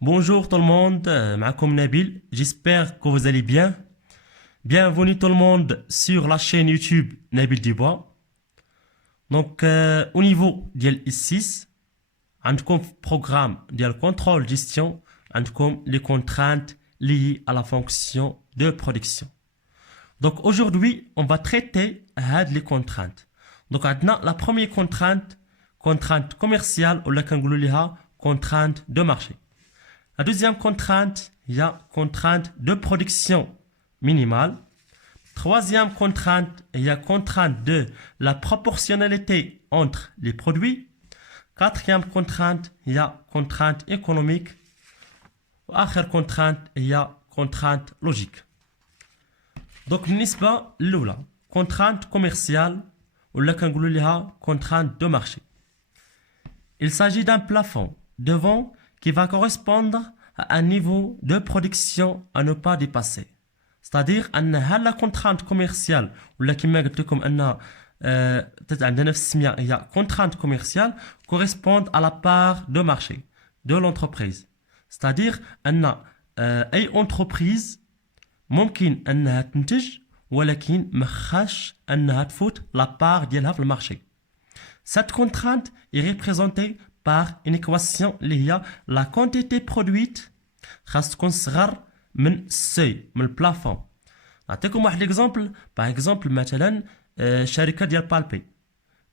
Bonjour tout le monde, معكم Nabil, j'espère que vous allez bien. Bienvenue tout le monde sur la chaîne YouTube Nabil Dubois. Donc au niveau ديال I6 عندكم programme ديال contrôle gestion عندكم les contraintes liées à la fonction de production. Donc aujourd'hui, on va traiter les contraintes. Donc عندنا la première contrainte commerciale ou la كنقولوا ليها contrainte de marché. La deuxième contrainte, il y a contrainte de production minimale. Troisième contrainte, il y a contrainte de la proportionnalité entre les produits. Quatrième contrainte, il y a contrainte économique. Dernière contrainte, il y a contrainte logique. Donc, بالنسبة للأولى contrainte commerciale ولا كنقولوا لها contrainte de marché. Il s'agit d'un plafond de vent qui va correspondre à un niveau de production à ne pas dépasser. C'est-à-dire أن la contrainte commerciale ولا كما قلت لكم أن عندنا نفس السمية هي contrainte commerciale correspond à la part de marché de l'entreprise. C'est-à-dire أن أي entreprise ممكن أنها تنتج ولكن ما خاش أنها تفوت la part ديالها في المارشي. Cette contrainte est représentée par une équation اللي هي la quantité produite خاص تكون صغر من السي من البلافون. نعطيكم واحد ليكزامبل باغ اكزومبل مثلا شركه ديال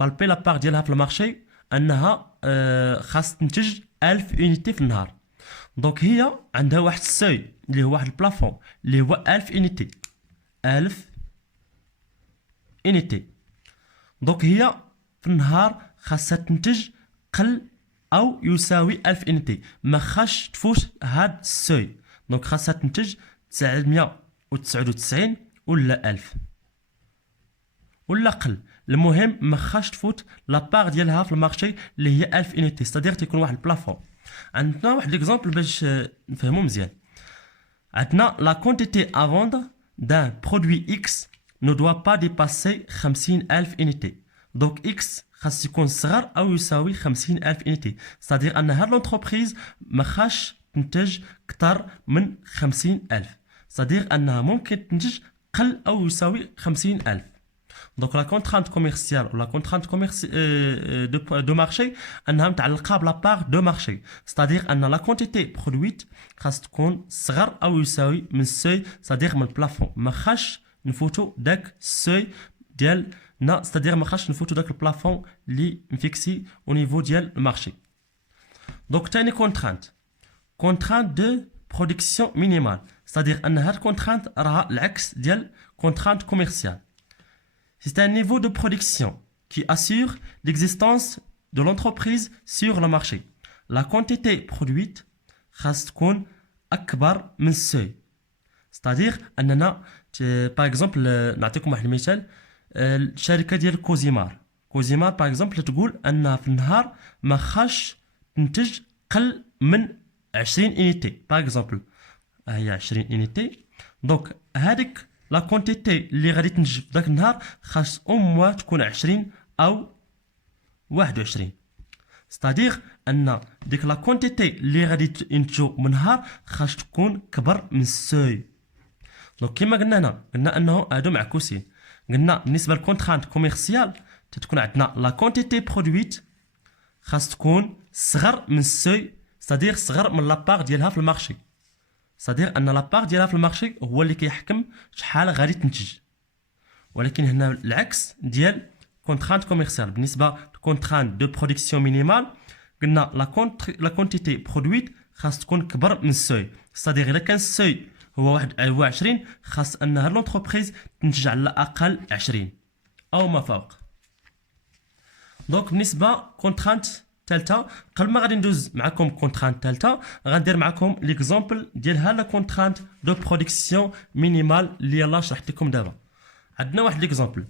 بالبي لا بار ديالها في المارشي انها خاص تنتج 1000 يونيتي في النهار. دونك هي عندها واحد السي اللي هو واحد البلافون اللي هو 1000 يونيتي 1000 يونيتي. دونك هي في النهار خاصها تنتج قل او يساوي 1000 يونيتي ما خاش تفوت هاد السوي. دونك خاصها تنتج 999 ولا 1000 ولا قل، المهم ما خاش تفوت لا بار ديالها في المارشي اللي هي 1000 يونيتي. ستادير تيكون واحد البلافون. عندنا واحد ليكزامبل باش نفهمو مزيان. عندنا لا كونتيتي ا فوندر دان برودوي اكس ne doit pas dépasser 50000 يونيتي. دونك اكس خاص يكون صغر او يساوي 50000 يونيتي. ستادير ان هاد لونتربريز ما خاش تنتج اكثر من 50000. ستادير انها ممكن تنتج قل او يساوي 50000. دونك لا كونترانت كوميرسيال ولا كونترانت دو مارشي انها متعلقه بلا بار دو مارشي. ستادير ان لا كونتيتي برودويت خاص تكون صغر او يساوي من السوي ستادير من البلافون. ما خاش نفوتو داك السوي ديال نا ستادير ما خاش نفوتو داك البلافون اللي مفيكسي او نيفو ديال المارشي. دونك تاني contrainte de production minimale. C'est-à-dire أن هاد contrainte راها العكس ديال contrainte commerciale. C'est un niveau de production qui assure l'existence de l'entreprise sur le marché. La quantité produite خاص تكون أكبر من السوي. C'est-à-dire أننا par exemple نعطيكم واحد المثال. الشركة ديال كوزيمار par exemple تقول أنها في النهار ما خاش تنتج قل من 20 يونيتي باغ اكزومبل. هي 20 يونيتي. دونك هذيك لا كونتيتي اللي غادي تنتج في ذاك النهار خاص او موا تكون 20 او 21. ستادير ان ديك لا كونتيتي اللي غادي ينتجو من نهار خاص تكون كبر من السوي. دونك كيما قلنا هنا قلنا انه هادو معكوسين. قلنا بالنسبه للكونترانت كوميرسيال تتكون عندنا لا كونتيتي برودويت خاص تكون صغر من السوي. c'est-à-dire صغر من لابار ديالها في المارشي. c'est-à-dire ان لابار ديالها في المارشي هو اللي كيحكم شحال غادي تنتج. ولكن هنا العكس ديال كونترانت كوميرسيال. بالنسبه لكونترانت دو برودكسيون مينيمال قلنا لا كونتيتي برودويت خاص تكون كبر من السوي. c'est-à-dire الا كان السوي هو 20 خاص ان هاد لونتربريز تنتج على الاقل 20 او ما فوق. دونك بالنسبه كونترانت ثالثه قبل ما غادي ندوز معكم كونترانت ثالثه غندير معكم ليكزامبل ديال ها لا كونترانت دو برودكسيون مينيمال اللي يلاه شرحت لكم دابا. عندنا واحد ليكزامبل.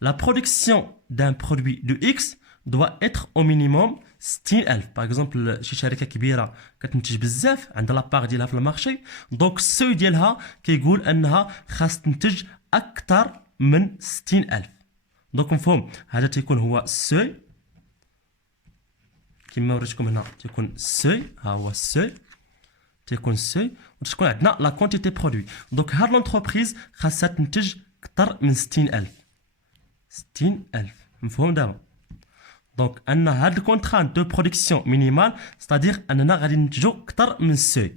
لا برودكسيون دان برودوي دو اكس دوا اتر او مينيموم 60000. باغ اكزومبل شي شركه كبيره كتنتج بزاف عندها لابار ديالها في المارشي. دونك السوي ديالها كيقول انها خاص تنتج اكثر من 60000. دونك مفهوم هذا تيكون هو السوي كما وريتكم هنا تيكون السوي. ها هو السوي تيكون سي وتكون عندنا لا كونتيتي برودوي. دونك هاد لونتربريز خاصها تنتج اكثر من 60000. 60000 مفهوم دابا؟ دونك ان هاد الكونترانت دو برودكسيون مينيمال ستادير اننا غادي ننتجو اكثر من السوي.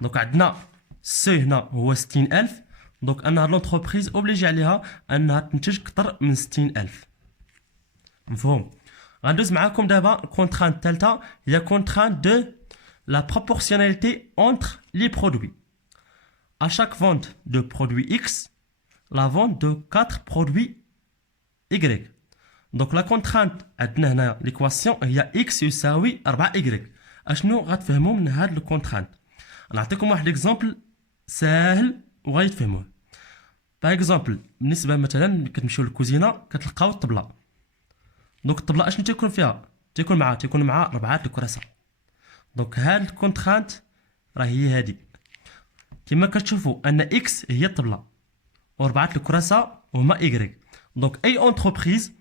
دونك عندنا السوي هنا هو 60000. دونك ان هاد لونتربريز اوبليجي عليها انها تنتج اكثر من 60000. مفهوم؟ غندوز معاكم دابا الكونترانت الثالثه هي كونترانت دو la proportionnalité entre les produits. À chaque vente de produit X, la vente de 4 produits Y. Donc la contrainte عندنا هنا l'équation هي X يساوي 4Y. اشنو غتفهموا من هاد الكونترانت؟ نعطيكم واحد اكزامبل ساهل وغادي تفهموه. باغ اكزامبل بالنسبه مثلا كتمشيو للكوزينه كتلقاو الطبله. دونك الطبله اشنو تيكون فيها؟ تيكون معها 4 الكراسه. دونك هاد الكونترانت راه هي هادي. كما كتشوفوا ان اكس هي الطبله و4 الكراسه هما ايغريك. دونك اي اونتربريز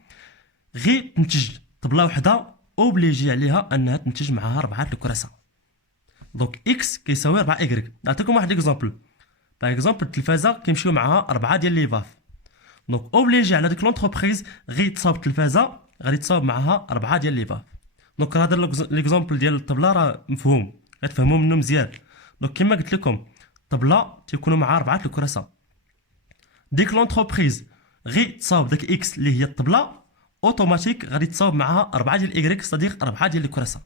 غير تنتج طبله وحده اوبليجي عليها انها تنتج معها 4 الكراسه. دونك اكس كيساوي 4 ايغريك. نعطيكم واحد اكزامبل. باغ اكزامبل التلفازه كيمشيو معها 4 ديال لي فاف. دونك اوبليجي على ديك لونتربريز غير تصاوب التلفازه غادي تصاوب معها 4 ديال لي فاف. دونك هذا ليكزامبل ديال الطبله راه مفهوم غتفهموا منه مزيان. دونك كما قلت لكم الطبله تيكونوا مع 4 الكراسه. ديك لونتربريز غير تصاوب داك اكس اللي هي الطبله اوتوماتيك غادي تصاوب معها 4 ديال ايغريك صديق 4 ديال الكراسه.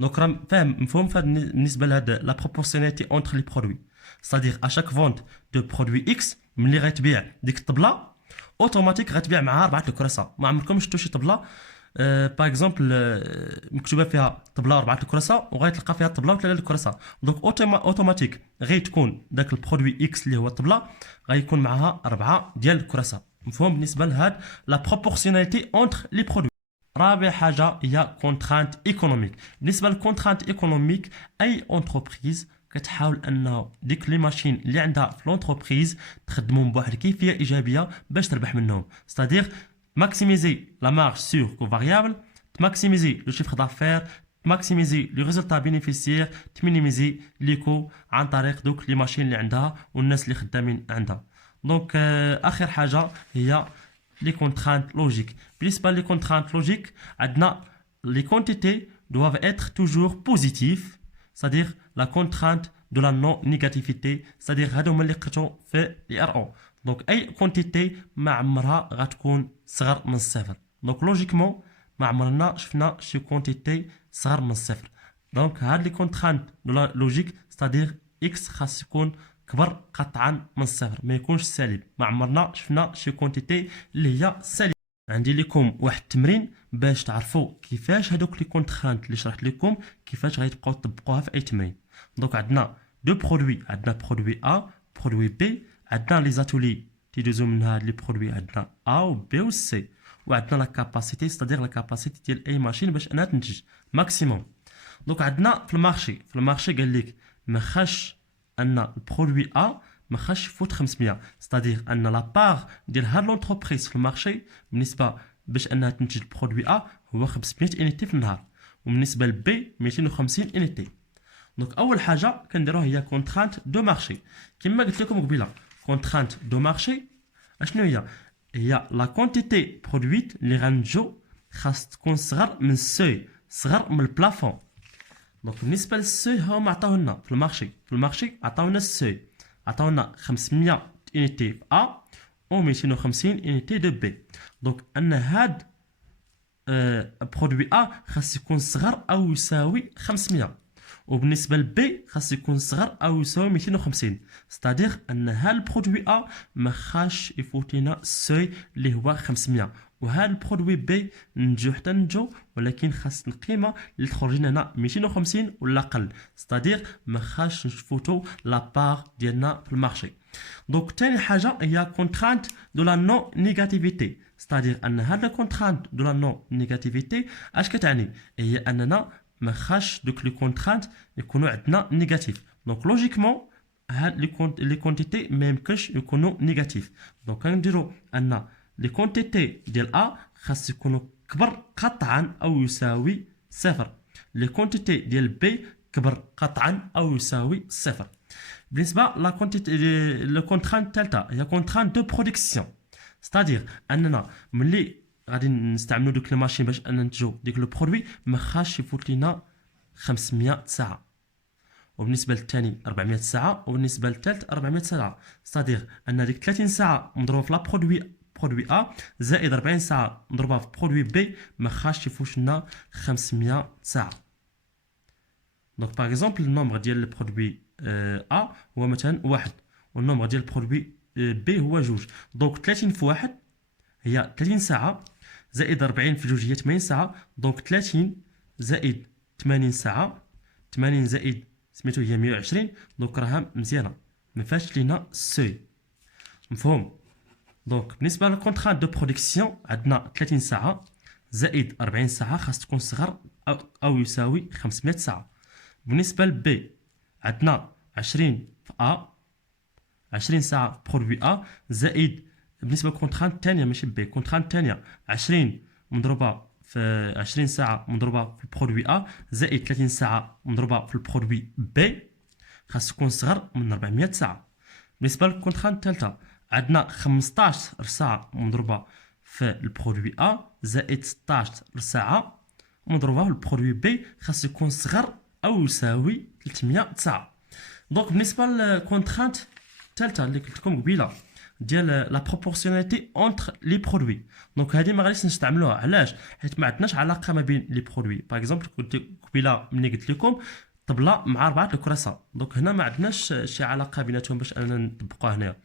دونك راه فاهم مفهوم بالنسبه لهاد لا بروبورسيوناليتي اونتر لي برودوي. صديق اشاك فونت دو برودوي اكس ملي غتبيع ديك الطبله اوتوماتيك غتبيع معها 4 الكراسه. ما عمركم شفتوا شي طبله باغ اكزومبل مكتوبه فيها طبله 4 الكراسه وغيتلقى فيها طبله و3 الكراسه. دونك اوتوماتيك غيتكون داك البرودوي اكس اللي هو الطبله غيكون معها 4 ديال الكراسه. مفهوم بالنسبه لهاد لا بروبورسيوناليتي اونتر لي برودوي. رابع حاجه هي كونترانت ايكونوميك. بالنسبه للكونترانت ايكونوميك اي اونتربريز كتحاول انه ديك لي ماشين اللي عندها في لونتربريز تخدمهم بواحد الكيفيه ايجابيه باش تربح منهم. ستادير maximiser la marge sur coût variable, maximiser le chiffre d'affaires, maximiser le résultat bénéficiaire, minimiser les coûts عن طريق دوك لي ماشين اللي عندها والناس اللي خدامين عندها. دونك اخر حاجه هي لي كونترانت لوجيك. بالنسبه لي كونترانت لوجيك عندنا لي كونتيتي doivent être toujours positifs, c'est-à-dire la contrainte de la non négativité, c'est-à-dire هادو هما اللي قريتو في لي ار او. دونك اي كونتيتي ما عمرها غتكون صغر من الصفر. دونك لوجيكمون ما عمرنا شفنا شي كونتيتي صغر من الصفر. دونك هاد لي كونترانت دو لا لوجيك ستادير اكس خاص يكون كبر قطعا من الصفر ما يكونش سالب. ما عمرنا شفنا شي كونتيتي اللي هي سالب. عندي لكم واحد التمرين باش تعرفوا كيفاش هادوك لي كونترانت اللي شرحت لكم كيفاش غيتبقاو تطبقوها في اي تمرين. دونك عندنا دو برودوي. عندنا برودوي ا برودوي بي. عندنا لي زاتولي تيدوزو من هاد لي برودوي عندنا ا و بي و سي. وعندنا لا كاباسيتي ستادير لا كاباسيتي ديال اي ماشين باش انها تنتج ماكسيموم. دونك عندنا في المارشي قال لك ما خاش ان البرودوي ا ما خاش يفوت 500. ستادير ان لا بار ديال هاد لونتربريز في المارشي بالنسبه باش انها تنتج البرودوي ا هو 500 انيتي في النهار وبالنسبه لبي 250 انيتي. دونك اول حاجه كنديروها هي كونترانت دو مارشي. كما قلت لكم قبيله كونترانت دو مارشي اشنو هي لا كونتيتي برودويت اللي غنتجو خاص تكون صغر من السوي صغر من البلافون. دونك بالنسبه للسوي هما عطاونا في المارشي عطاونا السوي عطاونا 500 انيتي في ا و 250 انيتي دو بي. دونك ان هاد برودوي ا خاص يكون صغر او يساوي 500 وبالنسبه لبي خاص يكون صغر او يساوي 250. ستادير ان هاد البرودوي ا ما خاش يفوتينا السوي اللي هو 500 وهاد البرودوي بي ننجو حتى ننجو ولكن خاص القيمه اللي تخرج لنا 250 ولا اقل. ستادير ما خاش نفوتو لا بار ديالنا في المارشي. دونك ثاني حاجه هي كونترانت دو لا نو نيجاتيفيتي. ستادير ان هاد كونترانت دو لا نو نيجاتيفيتي اش كتعني؟ هي اننا ما خاش دوك لي كونترانت يكونوا عندنا نيجاتيف. دونك لوجيكمون هاد لي كونتيتي ما يمكنش يكونوا نيجاتيف. دونك كنديروا ان لي كونتيتي ديال ا خاص يكونوا كبر قطعا او يساوي صفر. لي كونتيتي ديال بي كبر قطعا أو يساوي صفر. بالنسبة لا كونتيتي لو كونترانت الثالثة هي كونترانت دو برودكسيون، ستادير أننا ملي غادي نستعملو دوك لي ماشين باش ننتجو ديك لو برودوي ما خاصش يفوت لينا 500 ساعة، وبالنسبة للثاني 400 ساعة، وبالنسبة للثالث 400 ساعة. ستادير أن ديك 30 ساعة مضروبة في لا برودوي أ زائد 40 ساعة مضروبة في برودوي بي ما خاصش يفوت لنا 500 ساعة. دونك باغ اكزومبل النومبر ديال البرودوي ا هو مثلا واحد، والنومبر ديال البرودوي بي هو جوج. دونك 30 في واحد هي 30 ساعة زائد 40 في جوج هي 80 ساعة. دونك 30 زائد 80 ساعة، 80 زائد سميتو هي 120. دونك راها مزيانة ما فيهاش لينا سوي، مفهوم؟ دونك بالنسبة للكونترات دو برودكسيون عندنا 30 ساعة زائد 40 ساعة خاص تكون صغر أو يساوي 500 ساعة. بالنسبة لبي عندنا 20 في أ 20 ساعة برودوي أ زائد بالنسبة للكونترانت الثانية ماشي بي، الكونترانت الثانية 20 مضروبة في 20 ساعة مضروبة في البرودوي أ زائد 30 ساعة مضروبة في البرودوي بي خاص تكون صغر من 400 ساعة. بالنسبة للكونترانت الثالثة عندنا 15 ساعة مضروبة في البرودوي أ زائد 16 ساعة مضروبة في البرودوي بي خاص يكون صغر أو يساوي 300 ساعة. دونك بالنسبة للكونترانت الثالثة اللي قلت لكم قبيلة ديال لا بروبورسيوناليتي اونتر لي برودوي، دونك هذه ما غاديش نستعملوها. علاش؟ حيت ما عندناش علاقة ما بين لي برودوي. باغ اكزومبل قلت قبيلة ملي قلت لكم طبلة مع 4 الكراسة، دونك هنا ما عندناش شي علاقة بيناتهم باش اننا نطبقوها هنايا.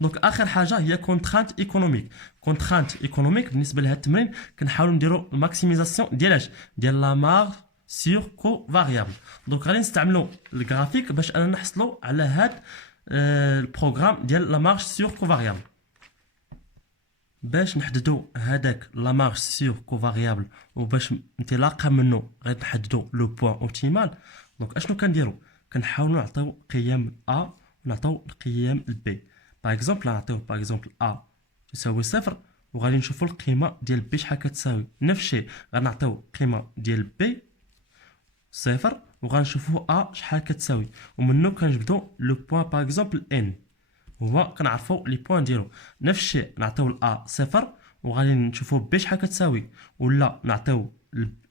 دونك اخر حاجة هي كونترانت ايكونوميك. كونترانت ايكونوميك بالنسبة لهذا التمرين كنحاولوا نديروا الماكسيميزاسيون ديال ديال لا مارج سيغ كو فاريابل. دونك غادي نستعملوا الجرافيك باش اننا نحصلوا على هاد البروغرام ديال لا مارج سيغ كو فاريابل. باش نحددوا هذاك لا مارج سيغ كو فاريابل وباش انطلاقا منه غادي نحددوا لو بوين اوبتيمال. دونك اشنو كنديروا؟ كنحاولوا نعطيو قيم ا ونعطيو القيم بي. باغ اكزومبل نعطيو باغ اكزومبل ا تساوي صفر وغادي نشوفوا القيمه ديال بي شحال كتساوي. نفس الشيء غنعطيو القيمه ديال بي صفر وغنشوفوا ا شحال كتساوي، ومنو كنجبدوا لو بوين باغ اكزومبل ان هو كنعرفوا لي بوين ديالو. نفس الشيء نعطيو ا صفر وغادي نشوفوا بي شحال كتساوي، ولا نعطيو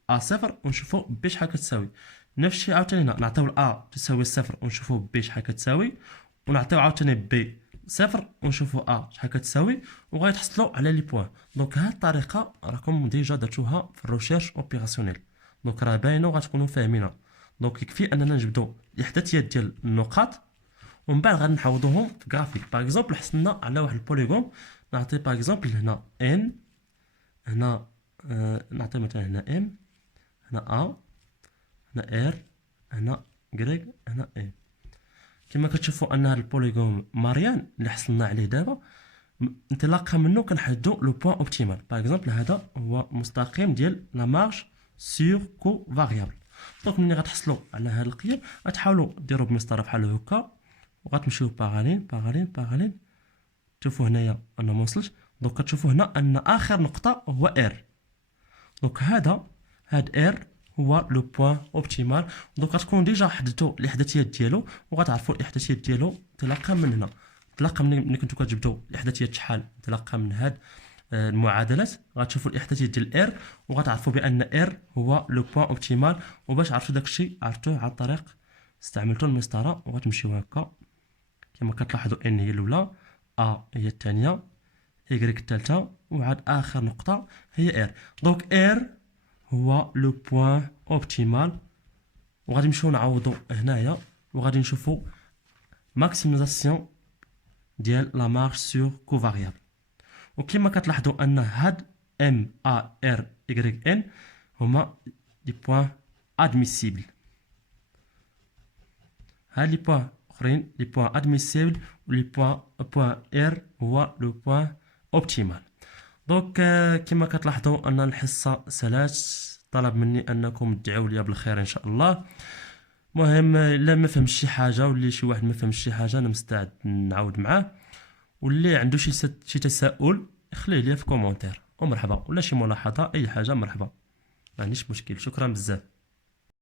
ا صفر ونشوفوا بي شحال كتساوي. نفس الشيء عاوتاني هنا نعطيو ا تساوي صفر ونشوفوا بي شحال كتساوي، ونعطيو عاوتاني بي صفر ونشوفوا ا شحال كتساوي، وغادي تحصلوا على لي بوين. دونك هاد الطريقه راكم ديجا درتوها في الريشيرش اوبيراسيونيل، دونك راه باينه وغتكونوا فاهمينها. دونك يكفي اننا نجبدوا الاحداثيات ديال النقاط ومن بعد غادي نحوضوهم في جرافيك. باغ اكزومبل حصلنا على واحد البوليغون، نعطي باغ اكزومبل هنا ان، هنا نعطي مثلا هنا ام، هنا ا، هنا ار، هنا غريك، هنا ام. كما كتشوفوا ان هذا البوليغون ماريان اللي حصلنا عليه دابا انطلاقا منه كنحددوا لو بوين اوبتيمال. باغ اكزومبل هذا هو مستقيم ديال لا مارج سيغ كو فاريابل. دونك ملي غتحصلوا على هاد القيم غتحاولوا ديروا بمسطره بحال هكا وغتمشيو باغالين. تشوفوا هنايا انا ما وصلش، دونك كتشوفوا هنا ان اخر نقطه هو ار. دونك هاد ار هو لو بوين اوبتيمال. دونك غتكونوا ديجا حددتوا الاحداثيات ديالو وغتعرفوا الاحداثيات ديالو انطلاقا من هنا. انطلاقا ملي كنتو كتجبدوا الاحداثيات شحال انطلاقا من هاد المعادلات غتشوفوا الاحداثيات ديال ار وغتعرفوا بان ار هو لو بوين اوبتيمال. وباش عرفتوا داكشي عرفتوه عن طريق استعملتوا المسطره وغتمشيو هكا كما كتلاحظوا ان هي الاولى، ا هي الثانيه، ايغريك الثالثه، وعاد اخر نقطه هي ار. دونك ار هو لو بوين اوبتيمال. وغادي نمشيو نعوضوا هنايا وغادي نشوفوا ماكسيميزاسيون ديال لا مارج سور كو فاريابل. وكما كتلاحظوا ان هاد ام ا ار ايغريك ان هما دي بوين ادميسيبل. هاد لي بوين اخرين لي بوين ادميسيبل، ولي بوين ار هو لو بوين اوبتيمال. دونك كما كتلاحظوا ان الحصه سالات، طلب مني انكم تدعوا لي بالخير ان شاء الله. مهم الا ما فهمش شي حاجه ولا شي واحد ما فهمش شي حاجه انا مستعد نعاود معاه، واللي عنده شي تساؤل خليه لي في كومونتير ومرحبا، ولا شي ملاحظه اي حاجه مرحبا، ما عنديش مشكل. شكرا بزاف.